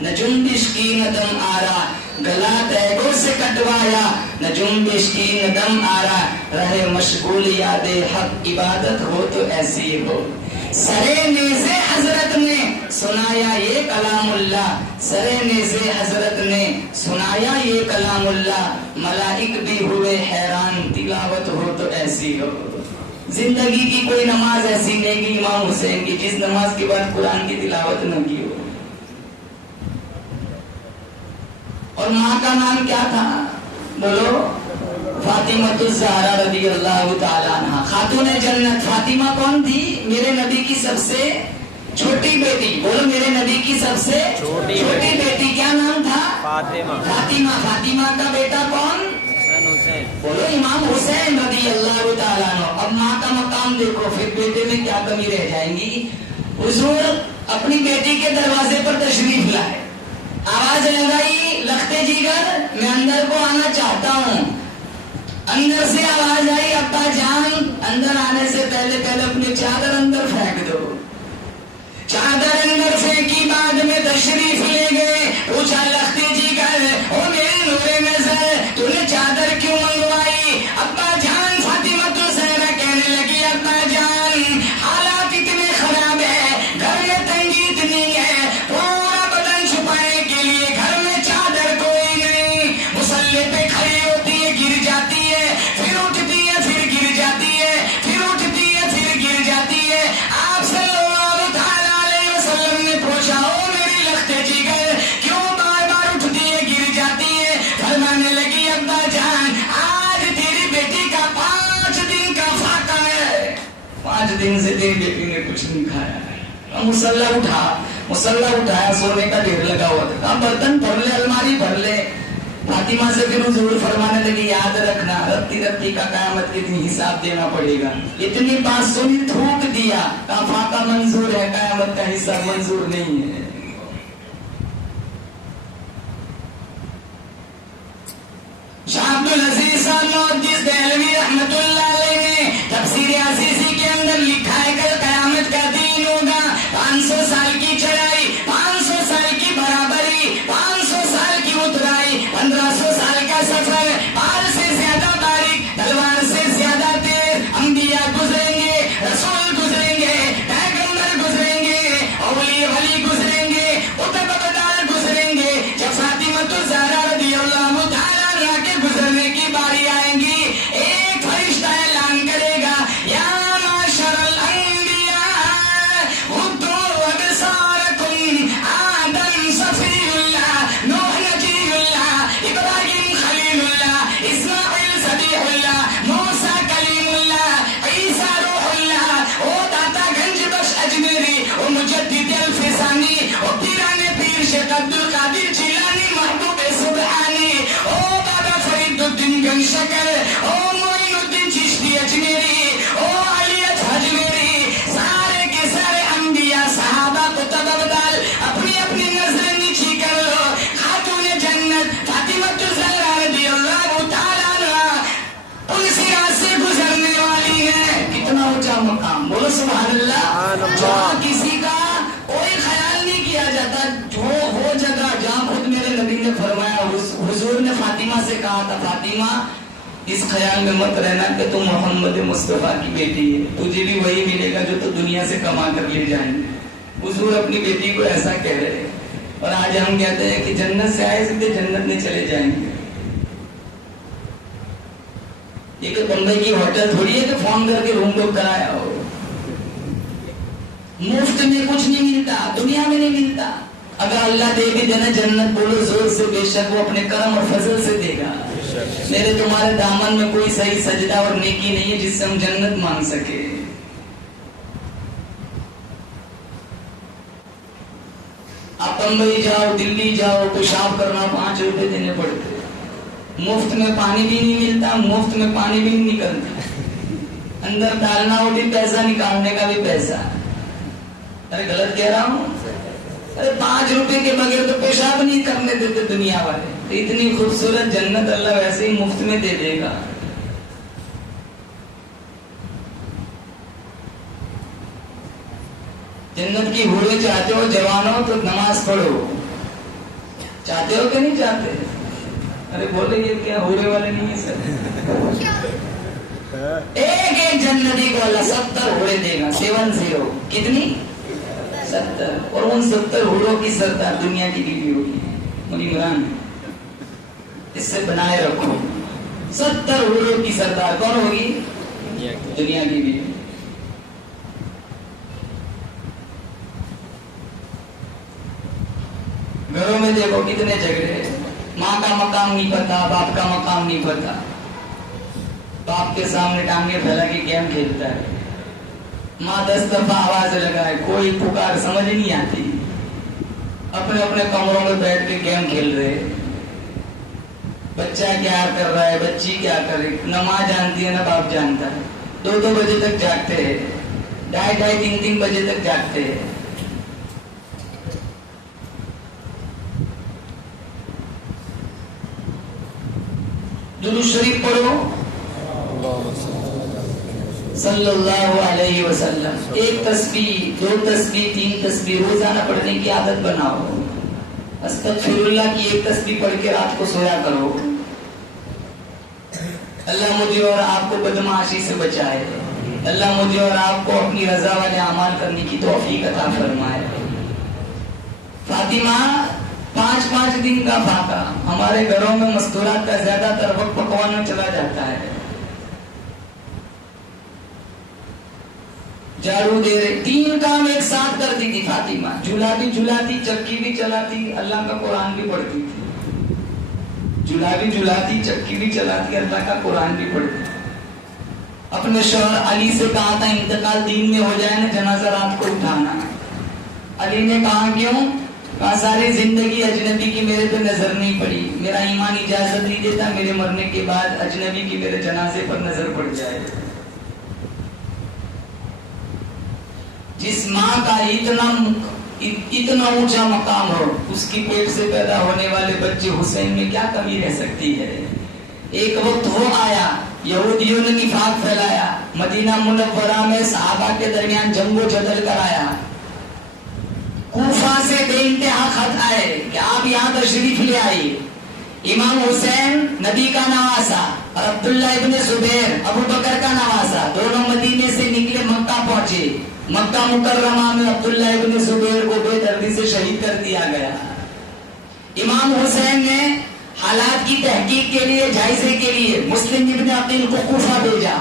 نہ جنبش کی نہ دم آرا، گلا تیگوں سے کٹوایا، نہ جنبش کی نہ دم آرا، رہے مشغول یاد حق عبادت ہو تو ایسی ہو۔ سرے نیزے حضرت نے سنایا یہ کلام اللہ، سرے نیزے حضرت نے سنایا یہ کلام اللہ، ملائک بھی ہوئے حیران تلاوت ہو تو ایسی ہو۔ زندگی کی کوئی نماز ایسی نہیں کہ امام حسین کی جس نماز کے بعد قرآن کی تلاوت نہ کی ہو۔ اور ماں کا نام کیا تھا؟ بولو، فاطمہ الزہرا رضی اللہ تعالیٰ عنہ، خاتون جنت۔ فاطمہ کون تھی؟ میرے نبی کی سب سے چھوٹی بیٹی۔ بولو، میرے نبی کی سب سے چھوٹی بیٹی کیا نام تھا؟ فاطمہ۔ فاطمہ کا بیٹا کون؟ بولو، امام حسین رضی اللہ تعالیٰ عنہ۔ اب ماں کا مقام دیکھو، پھر بیٹے میں کیا کمی رہ جائیں گی۔ حضور اپنی بیٹی کے دروازے پر تشریف لائے، آواز لگائی، لختے جگر میں اندر کو آنا چاہتا ہوں۔ اندر سے آواز آئی، ابا جان اندر آنے سے پہلے اپنی چادر اندر پھینک دو۔ چادر اندر پھینکی، بعد میں تشریف لے گئے۔ پوچھا لختے جگر، او میرے نور نظر، تو نے چادر کیوں منگوائی؟ ابا جان فاطمہ تو زہرا کہنے لگی، ابا جان حالات اتنے خراب ہے، گھر میں تنگی اتنی ہے، پورا بدن چھپانے کے لیے گھر میں چادر کوئی نہیں۔ مصلے پہ کھڑی ہوتی ہے، گر جاتی ہے، پھر اٹھتی ہے، پھر گر جاتی ہے، پھر اٹھتی ہے، پھر گر جاتی ہے۔ آپ صلی اللہ تعالی علیہ وسلم نے پوچھا، او میری لختے جگر کیوں بار بار اٹھتی ہے، گر جاتی ہے؟ فرمانے لگی، ابا جان آج تیری بیٹی کا 5 دن کا فاقہ ہے، 5 دن سے تیری بیٹی نے کچھ نہیں کھایا ہے۔ مسلح اٹھایا، سونے کا ڈھیر لگا ہوا تھا، برتن بھر لے، الماری بھر لے۔ فاطمہ سے پھر حضور فرمانے لگی، یاد رکھنا رتی کا قیامت کے دن حساب دینا پڑے گا۔ اتنی بات سنی، تھوک دیا، کہا فاقہ منظور ہے، قیامت کا حساب منظور نہیں ہے۔ شاہ عبدالعزیز صاحب محدث دہلوی رحمت اللہ علیہ نے تفسیر عزیزی کے اندر لکھا ہے، کل قیامت کا دن ہوگا، 500 سال کی چڑھائی، 500 سال کی برابری، 500 سال کی اترائی، 1500 سال کا سفر، پال سے زیادہ باریک، تلوار سے زیادہ تیز، انبیاء گزریں گے، رسول گزریں گے، پیغمبر گزریں گے، اولیاء ولی گزریں گے، قطب ابدال گزریں گے۔ جب فاطمہ الزہرا رضی اللہ تعالیٰ عنہ کے گزرنے کی باری آئیں گی، ایک فرشتہ اعلان کرے گا، یا معاشر الانبیاء غضوا ابصارکم، آدم صفی اللہ، نوح نجی اللہ، ابراہیم خلیل اللہ، اسماعیل ذبیح اللہ، موسیٰ کلیم اللہ، عیسیٰ روح اللہ، او داتا گنج بخش اجمیری، او مجدد الفسانی، او پیران پیر شیخ عبدالقادر جیلانی، محبوب سبحانی، او بابا فرید الدین گنج شکر، او معین الدین چشتی اجمیری، او علی اجمیری، سارے کے سارے انبیاء صحابہ قطب ابدال، اپنی اپنی نظر نیچی کر لو، خاتون جنت فاطمہ الزہرا رضی اللہ تعالیٰ عنہ ان سراج سے گزرنے والی ہے۔ کتنا اونچا مقام، بولو سبحان اللہ۔ جہاں کسی کا کوئی خیال نہیں کیا جاتا، وہ جگہ جہاں خود میرے نبی نے فرمایا، حضور نے فاطمہ سے کہا تھا، فاطمہ اس خیال میں مت رہنا کہ تم محمد مصطفیٰ کی بیٹی ہے، تجھے بھی وہی ملے گا جو تو دنیا سے کما کر لے جائیں گے۔ حضور اپنی بیٹی کو ایسا کہہ رہے ہیں، اور آج ہم کہتے ہیں کہ جنت سے آئے سیدھے جنت میں چلے جائیں گے۔ یہ کہ بمبئی کی ہوٹل تھوڑی ہے کہ فون کر کے روم بک کرایا ہو۔ مفت میں کچھ نہیں ملتا، دنیا میں نہیں ملتا۔ اگر اللہ دے بھی دینا جنت، بولو زور سے، بے شک وہ اپنے کرم اور فضل سے دے گا۔ میرے تمہارے دامن میں کوئی صحیح سجدہ اور نیکی نہیں ہے جس سے ہم جنت مانگ سکے۔ آپ بمبئی جاؤ، دلی جاؤ، پیشاب کرنا 5 روپے دینے پڑتے، مفت میں پانی بھی نہیں ملتا، مفت میں پانی بھی نہیں نکلتا، اندر ڈالنا ہو بھی پیسہ، نکالنے کا بھی پیسہ۔ ارے غلط کہہ رہا ہوں؟ ارے 5 روپے کے بغیر تو پیشاب نہیں کرنے دیتے دنیا والے۔ اتنی خوبصورت جنت اللہ ویسے ہی مفت میں دے دے گا۔ جنت کی حوریں چاہتے ہو جوانوں تو نماز پڑھو، چاہتے ہو کہ نہیں چاہتے؟ ارے بولے یہ کیا ہونے والے نہیں ہے سر؟ ایک ایک جنتی کو اللہ 70 ہوڑے دے گا، 70 کتنی؟ 70. اور ان 70 ہوڑوں کی سردار دنیا کی بیوی ہوگی عمران. اس سے بنائے رکھو 70 ہوڑوں کی سردار کون ہوگی؟ دنیا کی بیوی. گھروں میں دیکھو کتنے جھگڑے، ماں کا مقام نہیں پتا، باپ کا مقام نہیں پتا، باپ کے سامنے ٹانگیں پھیلا کے گیم کھیلتا ہے، ماں 10 دفعہ آواز لگائے کوئی پکار سمجھ نہیں آتی، اپنے اپنے کمروں میں بیٹھ کے گیم کھیل رہے. بچہ کیا کر رہا ہے، بچی کیا کر رہی، نہ ماں جانتی ہے نہ باپ جانتا ہے. 2 بجے تک جاگتے ہیں، 2:30 3 بجے تک جاگتے ہیں. درود شریف پڑھو صلی اللہ علیہ وسلم. 1 تسبیح 2 تسبیح 3 تسبیح روزانہ پڑھنے کی عادت بناؤ. استغفر اللہ کی 1 تسبیح پڑھ کے رات کو سویا کرو. اللہ مجھے اور آپ کو بدمعاشی سے بچائے. اللہ مجھے اور آپ کو اپنی رضا والے اعمال کرنے کی توفیق عطا فرمائے. فاطمہ 5 دن کا فاقہ. ہمارے گھروں میں مستورات کا زیادہ تر وقت پکوان میں چلا جاتا ہے. جھاڑو دے رہے، 3 کام ایک ساتھ کرتی تھی فاطمہ. جھولا بھی جھلاتی، چکی بھی چلاتی، اللہ کا قرآن بھی پڑھتی تھی. جھولا بھی جھلاتی، چکی بھی چلاتی، اللہ کا قرآن بھی پڑھتی. اپنے شوہر علی سے کہا تھا انتقال دین میں ہو جائے نا جنازہ رات کو اٹھانا. علی نے کہا کیوں؟ کہا ساری زندگی اجنبی کی میرے پہ نظر نہیں پڑی، میرا ایمان اجازت نہیں دیتا میرے مرنے کے بعد اجنبی کی میرے جنازے پر نظر پڑ جائے. جس ماں کا اتنا اونچا مقام ہو، اس کی پیٹ سے پیدا ہونے والے بچے حسین میں کیا کمی رہ سکتی ہے؟ ایک وقت وہ آیا، یہودیوں نے نفاق پھیلایا، مدینہ منورہ میں صحابہ کے درمیان جنگ و جدل کرایا. کوفہ سے بے انتہا خط آئے کہ آپ یہاں تشریف لے آئیے. امام حسین نبی کا نواسا اور عبداللہ ابن زبیر ابو بکر کا نواسا، دونوں مدینے سے نکلے مکہ پہنچے. مکہ مکرمہ میں عبداللہ ابن زبیر کو بے دردی سے شہید کر دیا گیا. امام حسین نے حالات کی تحقیق کے لیے، جائزے کے لیے مسلم ابن عقیل کو کوفہ بھیجا.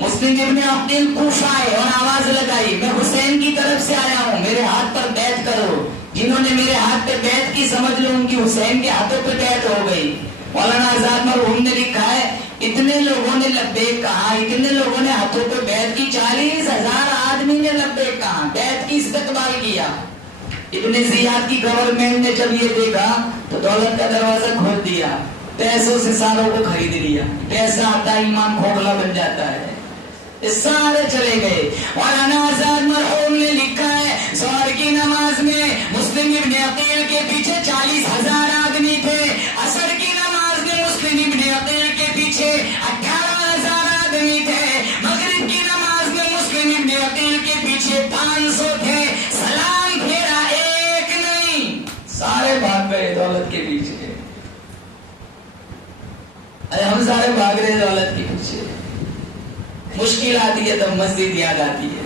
مسلم ابن عقیل کوفہ آئے اور آواز لگائی میں حسین کی طرف سے آیا ہوں، میرے ہاتھ پر بیعت کرو. جنہوں نے میرے ہاتھ پہ بیعت کی سمجھ لو ان کی حسین کے ہاتھوں پہ بیعت ہو گئی. مولانا آزاد مرحوم نے لکھا ہے اتنے لوگوں نے لبیک کہا، اتنے لوگوں نے ہاتھوں پہ بیعت کی، 40,000 آدمی نے لبیک کہا، بیعت کی استقبال کیا. ابن زیاد کی گورنمنٹ نے جب یہ دیکھا تو دولت کا دروازہ کھول دیا، پیسوں سے ساروں کو خرید لیا. پیسہ آتا ایمان کھوکھلا بن جاتا ہے. سارے چلے گئے. مولانا آزاد مرحوم نے لکھا ہے ظہر کی نماز میں مسلم ابن عقیل کے پیچھے 40,000 آدمی تھے. عصر کی نماز میں مسلم ابن عقیل کے پیچھے 18,000 آدمی تھے. مغرب کی نماز میں مسلم ابن عقیل کے پیچھے 500 تھے. سلام پھیرا ایک نہیں، سارے بھاگ گئے دولت کے پیچھے. ارے ہم سارے بھاگ رہے دولت کے پیچھے. مشکل آتی ہے تب مسجد یاد آتی ہے.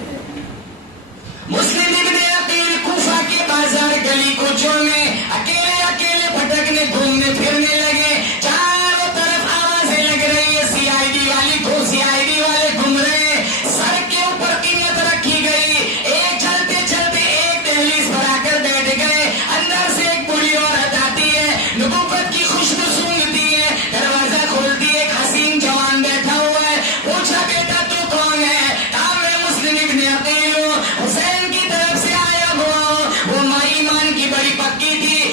مسلم ابن عقیل کوفہ کے بازار گلی کوچوں میں اکیلے اکیلے بھٹکنے گھومنے پھرنے لگے. چاروں طرف آوازیں لگ رہی ہے CID والی کو CID والے گھوم رہے ہیں. سر کے اوپر قیمت رکھی گئی. ایک چلتے چلتے ایک دہلیز پر آ کر بیٹھ گئے. اندر سے ایک بوڑھی عورت آتی ہے، نبوت کی خوشبو سونگھتی ہے. دروازہ کھولتی ہے، ایک حسین جوان بیٹھا ہوا ہے. پوچھا بیٹا تو کون ہے؟ کہا میں مسلم ابن عقیل ہوں، حسین کی طرف سے آیا ہوا ہوں. وہ ماں ایمان کی بڑی پکی تھی.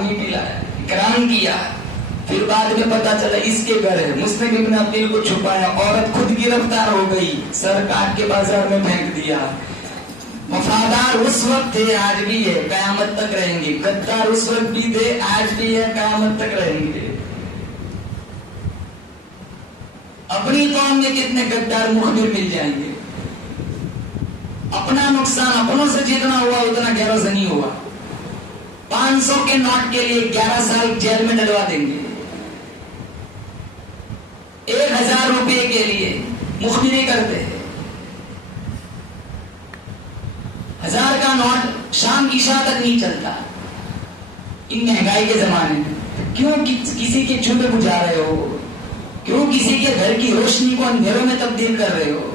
پانی پلایا، اکرام کیا. پھر بعد میں پتا چلا اس کے گھر ہے. مسلم ابن عقیل کو چھپایا، عورت خود گرفتار ہو گئی، سر کاٹ کے بازار میں پھینک دیا. وفادار اس وقت تھے، آج بھی ہے، قیامت تک رہیں گے. غدار اس وقت بھی تھے، آج بھی ہے، قیامت تک رہیں گے. اپنی قوم میں کتنے غدار مخبر مل جائیں گے. اپنا نقصان اپنوں سے جتنا ہوا اتنا غیروں سے نہیں ہوا. 500 کے نوٹ کے لیے 11 سال جیل میں ڈلوا دیں گے. 1000 روپے کے لیے مخبری کرتے ہیں. 1000 کا نوٹ شام کی عشاء تک نہیں چلتا ان مہنگائی کے زمانے میں. کیوں کسی کے چولہے بجھا رہے ہو؟ کیوں کسی کے گھر کی روشنی کو اندھیروں میں تبدیل کر رہے ہو؟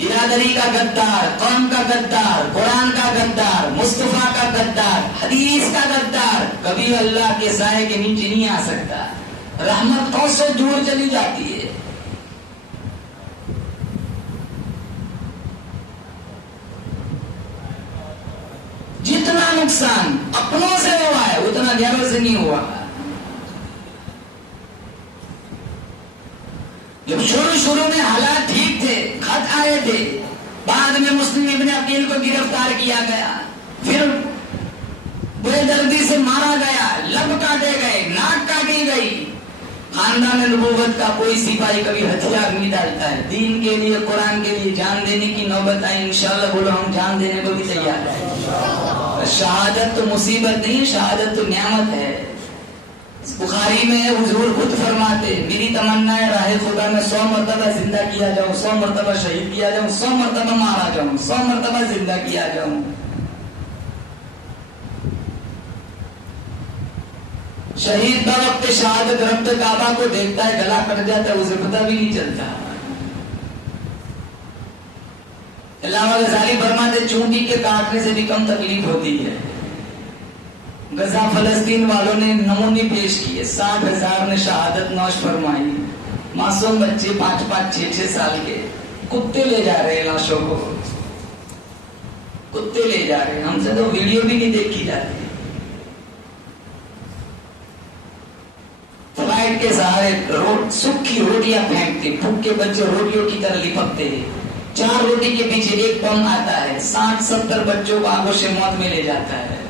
برادری کا غدار، قوم کا غدار، قرآن کا غدار، مصطفیٰ کا غدار، حدیث کا غدار کبھی اللہ کے سائے کے نیچے نہیں آ سکتا. رحمت کو سے دور چلی جاتی ہے. جتنا نقصان اپنوں سے ہوا ہے اتنا غیروں سے نہیں ہوا. جب شروع میں حالات ٹھیک تھے، خط آئے تھے، بعد میں مسلم ابن عقیل کو گرفتار کیا گیا، پھر بے دردی سے مارا گیا، لب کاٹے گئے، ناک کاٹی گئی. خاندان نبوت کا کوئی سپاہی کبھی ہتھیار نہیں ڈالتا ہے. دین کے لیے، قرآن کے لیے جان دینے کی نوبت آئی، انشاءاللہ بولو ہم جان دینے کو بھی تیار ہیں. شہادت تو مصیبت نہیں، شہادت تو نعمت ہے. بخاری میں حضور خود فرماتے، میری تمنا ہے راہ خدا میں 100 مرتبہ زندہ کیا جاؤں، 100 مرتبہ شہید کیا جاؤں، 100 مرتبہ مارا جاؤں، 100 مرتبہ زندہ کیا جاؤں. شہید بوقت شہادت رب کعبہ کو دیکھتا ہے، گلا کٹ جاتا ہے، اسے پتہ بھی نہیں چلتا. علامہ غزالی فرماتے چونٹی کے کاٹنے سے بھی کم تکلیف ہوتی ہے. غزہ فلسطین والوں نے نمونے پیش کیے، 60,000 نے شہادت نوش فرمائی. معصوم بچے 5-5 6-6 سال کے، کتے لے جا رہے ہیں لاشوں کو، کتے لے جا رہے ہیں. ہم سے تو ویڈیو بھی نہیں دیکھی جاتی. فلائٹ کے سہارے سکھی روٹیاں پھینکتے، بھوک کے بچے روٹیوں کی طرح لپکتے ہیں. 4 روٹی کے پیچھے ایک بم آتا ہے، 60-70 بچوں کو آگوش موت میں لے جاتا ہے.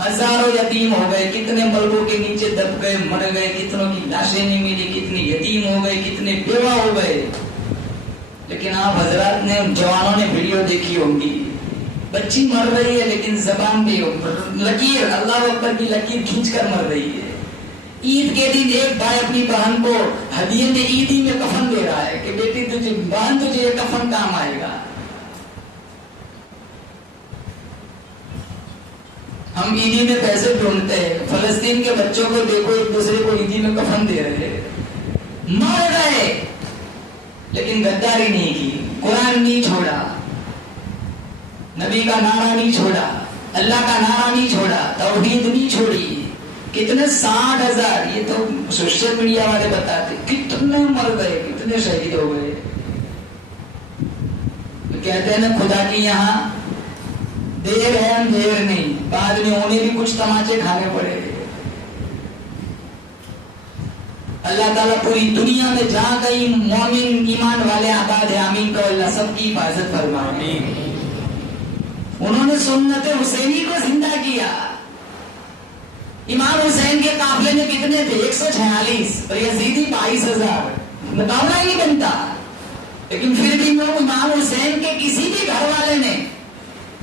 ہزاروں یتیم ہو گئے، کتنے ملبوں کے نیچے دب گئے، مر گئے، کتنوں کی لاشیں نہیں ملی، کتنے یتیم ہو گئے، کتنے بیوہ ہو گئے. لیکن آپ حضرات نے، جوانوں نے ویڈیو دیکھی ہوگی، بچی مر رہی ہے لیکن زبان پہ لکیر، اللہ اکبر کی لکیر کھینچ کر مر رہی ہے. عید کے دن ایک بھائی اپنی بہن کو ہدیے میں عیدی میں کفن دے رہا ہے کہ بیٹی تجھے، بہن تجھے یہ کفن کام آئے گا. ہم عیدی میں پیسے ڈھونڈتے ہیں، فلسطین کے بچوں کو دیکھو ایک دوسرے کو عیدی میں کفن دے رہے ہیں. مر گئے لیکن غداری نہیں کی، قرآن نہیں چھوڑا، نبی کا نعرہ نہیں چھوڑا، اللہ کا نعرہ نہیں چھوڑا، توحید نہیں چھوڑی. کتنے 60,000، یہ تو سوشل میڈیا والے بتاتے کتنے مر گئے، کتنے شہید ہو گئے. کہتے ہیں نا خدا کی یہاں دیر ہے اندھیر نہیں، بعد میں انہیں بھی کچھ تماچے کھانے پڑے. اللہ تعالیٰ پوری دنیا میں جہاں کہیں مومن ایمان والے آباد ہے، آمین تو اللہ سب کی حفاظت فرمائے. انہوں نے سنت حسینی کو زندہ کیا. امام حسین کے قافلے میں کتنے تھے؟ 146، اور یزیدی 22,000، مقابلہ ہی نہیں بنتا. لیکن پھر بھی امام حسین کے کسی بھی گھر والے نے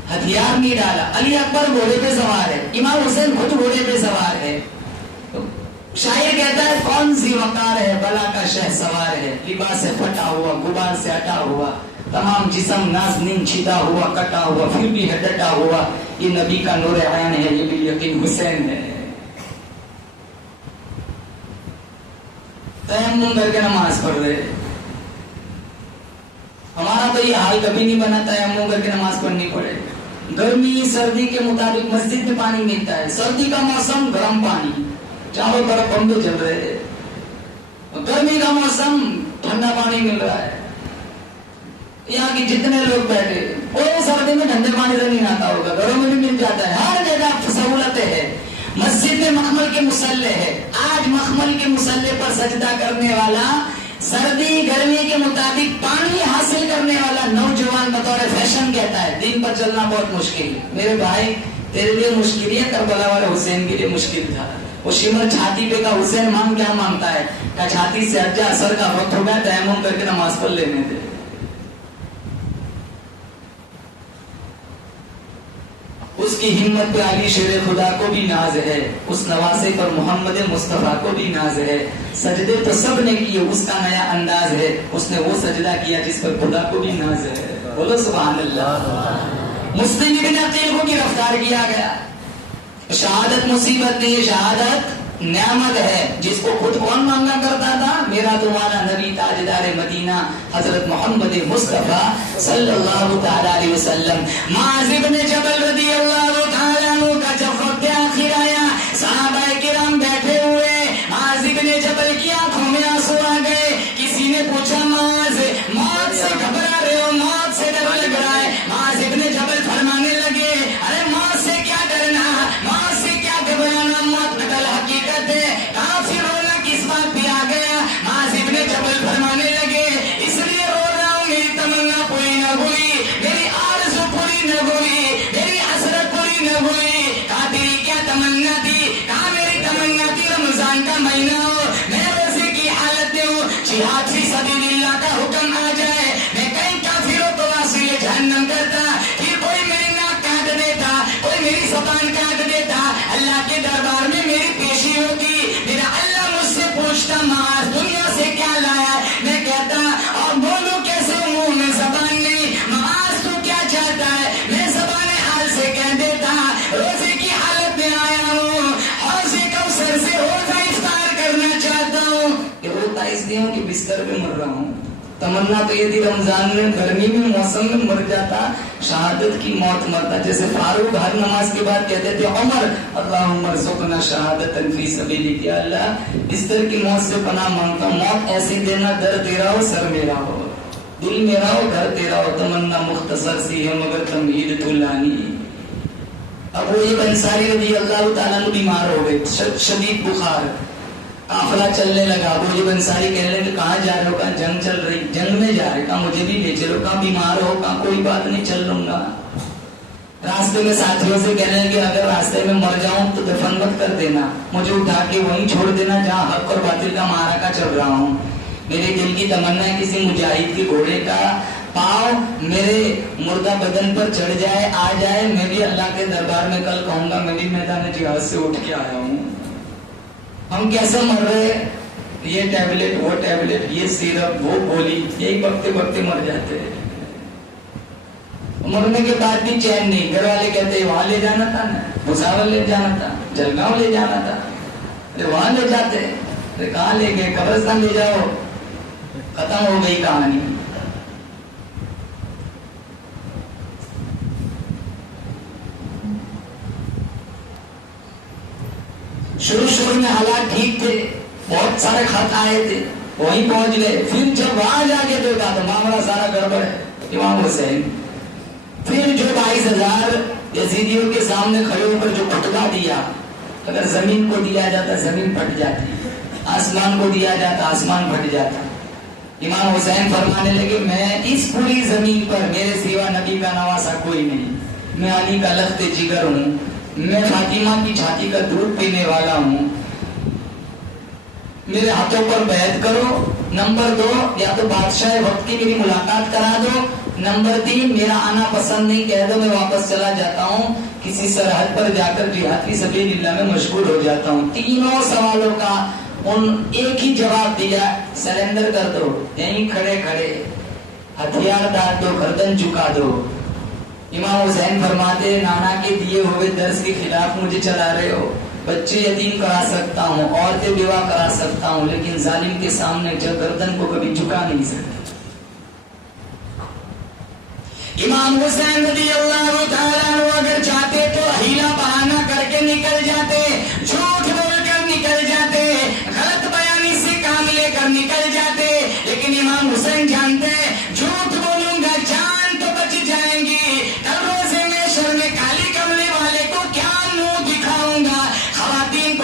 ہتھیار نہیں ڈالا. علی اکبر گھوڑے پہ سوار ہے، امام حسین خود گھوڑے پہ سوار ہے. شاعر کہتا ہے کون سی وقار ہے، بلا کا شہ سوار ہے، لباس سے پھٹا ہوا، غبار سے ہٹا ہوا، تمام جسم نازنین چھدا ہوا، کٹا ہوا، پھر بھی ہے ڈٹا ہوا، یہ نبی کا نور عین ہے، یہ بھی یقین حسین ہے. تیمم کر کے نماز پڑھ رہے. ہمارا تو یہ حال کبھی نہیں بنا تیمم کر کے نماز پڑھنی پڑے. گرمی سردی کے مطابق مسجد میں پانی ملتا ہے، سردی کا موسم گرم پانی، چاروں طرف بندے چل رہے ہیں. گرمی کا موسم ٹھنڈا پانی مل رہا ہے. یہاں کی جتنے لوگ بیٹھے، کوئی سردی میں ٹھنڈے پانی سے نہیں آتا ہوگا، گھروں میں بھی مل جاتا مخمل کے مسلح ہے. آج مخمل کے مسلح پر سجدہ کرنے والا، سردی گرمی کے مطابق پانی حاصل کرنے والا نوجوان بطور فیشن کہتا ہے دین پر چلنا بہت مشکل ہے. میرے بھائی تیرے لیے مشکل ہے، کربلا والے حسین کے لیے مشکل تھا. وہ شمر چھاتی پہ کا حسین مانگ کیا مانگتا ہے کہ چھاتی سے ہٹ جا، اثر کا وقت ہو گیا، تیمم کر کے نماز پڑھ لینے دے. اس کی ہمت پہ علی شیر خدا کو بھی ناز ہے، اس نواسے پر محمد مصطفیٰ کو بھی ناز ہے. سجدے تو سب نے کیے، اس کا نیا انداز ہے، اس نے وہ سجدہ کیا جس پر خدا کو بھی ناز ہے. بولو سبحان اللہ. مسلم ابن عقیل کو گرفتار کیا گیا. شہادت مصیبت نہیں، شہادت نعمت ہے. جس کو خود کون مانگا کرتا تھا؟ میرا تمہارا نبی تاجدار مدینہ حضرت محمد مصطفیٰ صلی اللہ تعالی علیہ وسلم. معاذ بن جبل رضی اللہ تعالی عنہ کا جب وقت آخر آیا، صحابہ کرام بیٹھے ہوئے، معاذ بن جبل کی آنکھوں میں آنسو آ گئے. کسی نے پوچھا معاذ موت سے گھبرا رہے ہو، موت سے ڈر لگ رہا ہے؟ معاذ بن جبل فرمانے لگے ارے موت سے کیا ڈرنا، موت سے کیا گھبرانا، موت نقل حقیقت ہے، کافر ہونا کس بات پہ آ گیا. معاذ بن جبل فرمانے لگے اس لیے رو رہا ہوں میری تمنا پوری نہ ہوئی، میری آرزو پوری نہ ہوئی، میری حسرت پوری نہ ہوئی. کہا تیری کیا تمنا تھی؟ کہا میری تمنا تھی رمضان کا مہینہ ہو، میں روزے کی حالت میں ہوں، جہاد فی سبیل اللہ کا حکم آ جائے، میں کئی کافروں کو واصل جہنم کرتا، پھر کوئی میری ناک کاٹ دیتا، کوئی میری زبان کاٹ دیتا، اللہ کے دربار میں میری پیشی ہوتی، میرا اللہ مجھ سے پوچھتا معاذ دنیا سے کیا لایا. میں کہتا اور بولو کیسے منہ میں زبان نہیں، معاذ تو کیا چاہتا ہے؟ میں زبان حال سے کہہ دیتا روزے کی حالت میں آیا ہوں، حوض کوثر سے روزہ افطار کرنا چاہتا ہوں. یہ روتا اس لیے ہوں کہ بستر پہ مر رہا ہوں. تمنا تو یہ تھی رمضان میں گرمی میں موسم میں مر جاتا، شہادت کی موت مرتا. جیسے فاروق ہر نماز کے بعد کہتے تھے عمر اللہم ارزقنا شہادت فی سبیلک، یا اللہ بستر کی موت سے پناہ مانگتا ہوں، موت ایسی دینا در تیرا ہو سر میرا ہو، دل میرا ہو گھر تیرا ہو. تمنا مختصر سی ہے مگر تمہید تو لانی. اب وہ ایک انصاری رضی اللہ تعالیٰ عنہ بیمار ہو گئے، شدید بخار، قافلہ چلنے لگا. وہ جب انصاری کہنے لگے کہاں جا رہے ہو؟ کہا جنگ چل رہی، جنگ میں جا رہے. کہا مجھے بھی لے چلو. کہا بیمار ہو؟ کہا کوئی بات نہیں چل لوں گا. راستے میں ساتھیوں سے کہنے لگے اگر راستے میں مر جاؤں تو دفن مت کر دینا، مجھے اٹھا کے وہیں چھوڑ دینا جہاں حق اور باطل کا معرکہ چل رہا ہوں. میرے دل کی تمنا ہے کسی مجاہد کے گھوڑے کا پاؤں میرے مردہ بدن پر چڑھ جائے، آ جائے، میں بھی اللہ کے دربار میں کل کہوں گا میں بھی میدان جہاد سے اٹھ کے آیا ہوں. ہم کیسے مر رہے؟ یہ ٹیبلٹ، وہ ٹیبلٹ، یہ سیرپ، وہ گولی، یہی بکتے بکتے مر جاتے ہیں. مرنے کے بعد بھی چین نہیں. گھر والے کہتے وہاں لے جانا تھا نا، بھساول لے جانا تھا، جلگاؤں لے جانا تھا، وہاں لے جاتے، کہاں لے گئے؟ قبرستان لے جاؤ. ختم ہو گئی کہانی. شروع میں حالات ٹھیک تھے، بہت سارے خط آئے تھے، وہیں پہنچ گئے. پھر جب وہاں جا کے دیکھا تو معاملہ سارا گڑبڑ ہے. امام حسین پھر جو 22,000 یزیدیوں کے سامنے کھڑے ہو کر جو خطبہ دیا، اگر زمین کو دیا جاتا زمین پھٹ جاتی، آسمان کو دیا جاتا آسمان پھٹ جاتا. امام حسین فرمانے لگے میں اس پوری زمین پر میرے سوا نبی کا نواسا کوئی نہیں، میں علی کا لخت جگر ہوں، میں فاطمہ کی چھاتی کا دودھ پینے والا ہوں، میرے ہاتھوں پر بیعت کرو. نمبر 2 یا تو بادشاہ وقت کی میری ملاقات کرا دو. نمبر 3 میرا آنا پسند نہیں، کہہ دو میں واپس چلا جاتا ہوں، کسی سرحد پر جا کر جہاد فی سبیل اللہ میں مشغول ہو جاتا ہوں. تینوں سوالوں کا ان ایک ہی جواب دیا، سرنڈر کر دو، یہیں کھڑے کھڑے ہتھیار ڈال دو، گردن جھکا دو. امام حسین فرماتے نانا کے دیے ہوئے درس کے خلاف مجھے چلا رہے ہو. بچے یتیم کرا سکتا ہوں، عورتیں بیوہ کرا سکتا ہوں، لیکن ظالم کے سامنے گردن کو کبھی جھکا نہیں سکتا. امام حسین رضی اللہ تعالیٰ عنہ اگر چاہتے تو ہیلا بہانہ کر کے نکل جاتے، جھوٹ بول کر نکل جاتے، غلط بیانی سے کام لے کر نکل جاتے، لیکن امام حسین جانتے جھوٹ بولوں گا جان تو بچ جائیں گی، کل روزے میں شر میں کالی کملی والے کو کیا منہ دکھاؤں گا، خواتین کو